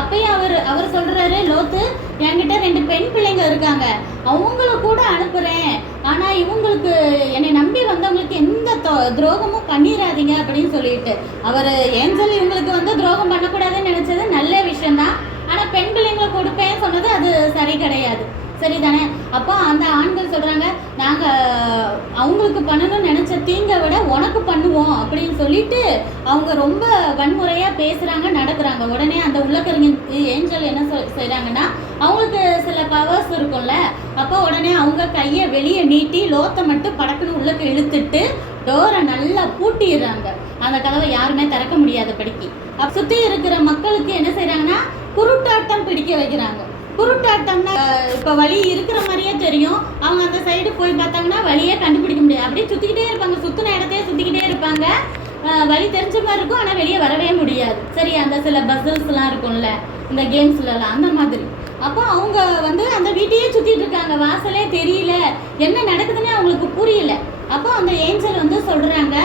அப்பயும் அவர் அவர் சொல்றாரு, லோத்து என்கிட்ட 2 பெண் பிள்ளைங்க இருக்காங்க, அவங்கள கூட அனுப்புறேன், ஆனா இவங்களுக்கு என்னை நம்பி வந்தவங்களுக்கு எந்த துரோகமும் பண்ணிடாதீங்க அப்படின்னு சொல்லிட்டு அவர் ஏஞ்சல் இவங்களுக்கு வந்து துரோகம் பண்ணக்கூடாதுன்னு நினைச்சது நல்ல விஷயம்தான். ஆனா பெண் பிள்ளைங்களை கொடுப்பேன்னு சொன்னது அது சரி கிடையாது. சரிதானே? அப்போ அந்த ஆண்கள் சொல்றாங்க, நாங்க அவங்களுக்கு பண்ணணும்னு நினைச்ச தீங்கை விட உனக்கு பண்ணுவோம் அப்படின்னு சொல்லிட்டு அவங்க ரொம்ப வன்முறையா பேசுறாங்க, நடக்கிறாங்க. உடனே அந்த உள்ளக்கறிஞ ஏஞ்சல் என்ன செய்றாங்கன்னா, அவங்களுக்கு சில பவர்ஸ் இருக்கும்ல, அப்போ உடனே அவங்க கையை வெளியே நீட்டி லோத்தை மட்டும் படக்குன்னு உள்ளக்கு இழுத்துட்டு டோரை நல்லா பூட்டிடுறாங்க. அந்த கதவை யாருமே திறக்க முடியாதபடிக்கு. சுற்றி இருக்கிற மக்களுக்கு என்ன செய்றாங்கன்னா, குருட்டாட்டம் பிடிக்க வைக்கிறாங்க. குருட்டாட்டம்னா இப்போ வழி இருக்கிற மாதிரியே தெரியும், அவங்க அந்த சைடு போய் பார்த்தாங்கன்னா வழியே கண்டுபிடிக்க முடியாது. அப்படியே சுற்றிக்கிட்டே இருப்பாங்க, சுற்றின இடத்தையே சுற்றிக்கிட்டே இருப்பாங்க. வழி தெரிஞ்ச மாதிரி இருக்கும், ஆனால் வெளியே வரவே முடியாது. சரி, அந்த சில பஸ்ஸஸ்லாம் இருக்கும்ல இந்த கேம்ஸ்லலாம், அந்த மாதிரி. அப்போ அவங்க வந்து அந்த வீட்டையே சுற்றிட்டு இருக்காங்க, வாசலே தெரியல, என்ன நடக்குதுன்னு அவங்களுக்கு புரியல. அப்போ அந்த ஏஞ்சல் வந்து சொல்கிறாங்க,